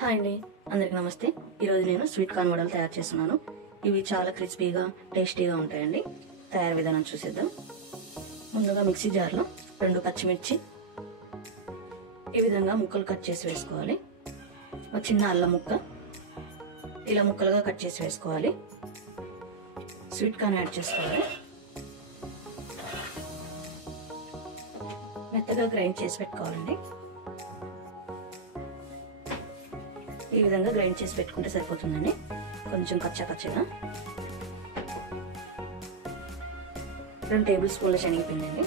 Hi అండి, అందరికి నమస్తే. ఈరోజు నేను స్వీట్ కార్న్ వడలు తయారు చేస్తున్నాను. ఇవి చాలా క్రిస్పీగా టేస్టీగా ఉంటాయండి. తయారు విధానం చూసేద్దాం. ముందుగా మిక్సీ జార్లో 2 పచ్చిమిర్చి ఈ విధంగా ముక్కలు కట్ చేసి వేసుకోవాలి. ఒక చిన్న అల్లం ముక్క ఇలా ముక్కలుగా కట్ చేసి వేసుకోవాలి. స్వీట్ కార్న్ యాడ్ చేసుకోవాలి. మెత్తగా గ్రైండ్ చేసి పెట్టుకోవాలండి. ఈ విధంగా గ్రైండ్ చేసి పెట్టుకుంటే సరిపోతుందండి. కొంచెం కచ్చా 2 టేబుల్ స్పూన్ల శనగపిండి అండి,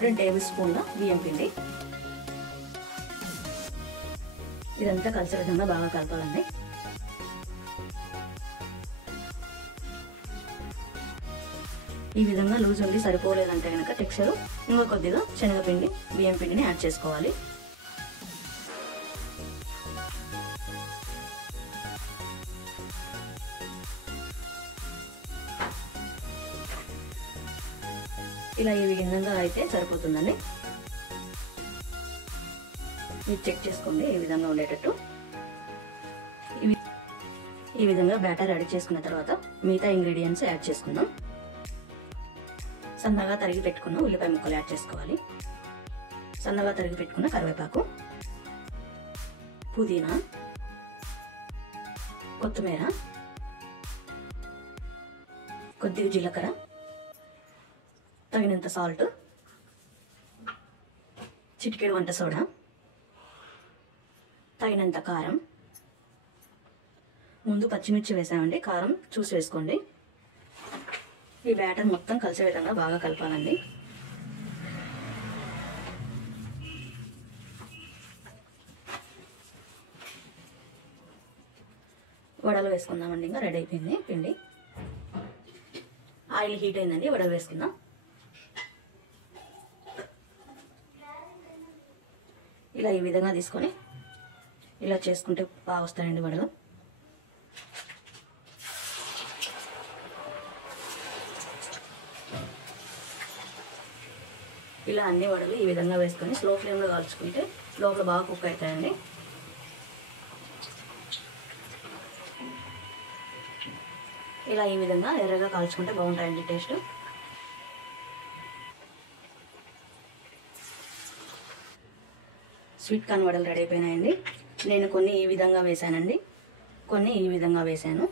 2 టేబుల్ స్పూన్ల బియ్యం పిండి. ఇదంతా కలిసే విధంగా బాగా కలపాలండి. ఈ విధంగా లూజ్ ఉండి సరిపోలేదంటే కనుక టెక్స్చర్ ఇంకా కొద్దిగా శనగపిండి బియ్యం పిండిని యాడ్ చేసుకోవాలి. ఇలా ఈ విధంగా అయితే సరిపోతుందండి. మీరు చెక్ చేసుకోండి ఈ విధంగా ఉండేటట్టు. ఈ విధంగా బ్యాటర్ రెడీ చేసుకున్న తర్వాత మిగతా ఇంగ్రీడియంట్స్ యాడ్ చేసుకుందాం. సన్నగా తరిగి పెట్టుకున్న ఉల్లిపాయ ముక్కలు యాడ్ చేసుకోవాలి. సన్నగా తరిగి పెట్టుకున్న కరివేపాకు, పుదీనా, కొత్తిమీర, కొద్దిగా జీలకర్ర, తగినంత సాల్ట్, చిటికెడు వంట సోడా, తగినంత కారం. ముందు పచ్చిమిర్చి వేసామండి, కారం చూసి వేసుకోండి. ఈ బ్యాటర్ మొత్తం కలిసే విధంగా బాగా కలపాలండి. వడలు వేసుకుందామండి. ఇంకా రెడీ అయిపోయింది పిండి. ఆయిల్ హీట్ అయిందండి, వడలు వేసుకుందాం. ఇలా ఈ విధంగా తీసుకొని ఇలా చేసుకుంటే బాగా వస్తాయండి వడలు. ఇలా అన్ని వడలు ఈ విధంగా వేసుకొని స్లో ఫ్లేమ్లో కాల్చుకుంటే లోపల బాగా కుక్ అవుతాయండి. ఇలా ఈ విధంగా ఎర్రగా కాల్చుకుంటే బాగుంటాయండి టేస్ట్. స్వీట్ కార్న్ వడలు రెడీ అయిపోయినాయండి. నేను కొన్ని ఈ విధంగా వేసానండి, కొన్ని ఈ విధంగా వేసాను.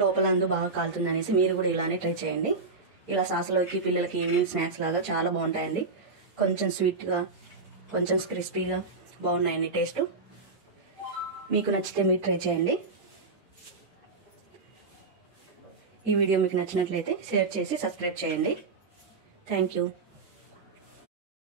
లోపల అందు బాగా కాలుతుంది అనేసి మీరు కూడా ఇలానే ట్రై చేయండి. ఇలా సాసులోకి పిల్లలకి ఈవినింగ్ స్నాక్స్ లాగా చాలా బాగుంటాయండి. కొంచెం స్వీట్గా కొంచెం క్రిస్పీగా బాగున్నాయండి టేస్ట్. మీకు నచ్చితే మీరు ట్రై చేయండి. ఈ వీడియో మీకు నచ్చినట్లయితే షేర్ చేసి సబ్స్క్రైబ్ చేయండి. Thank you.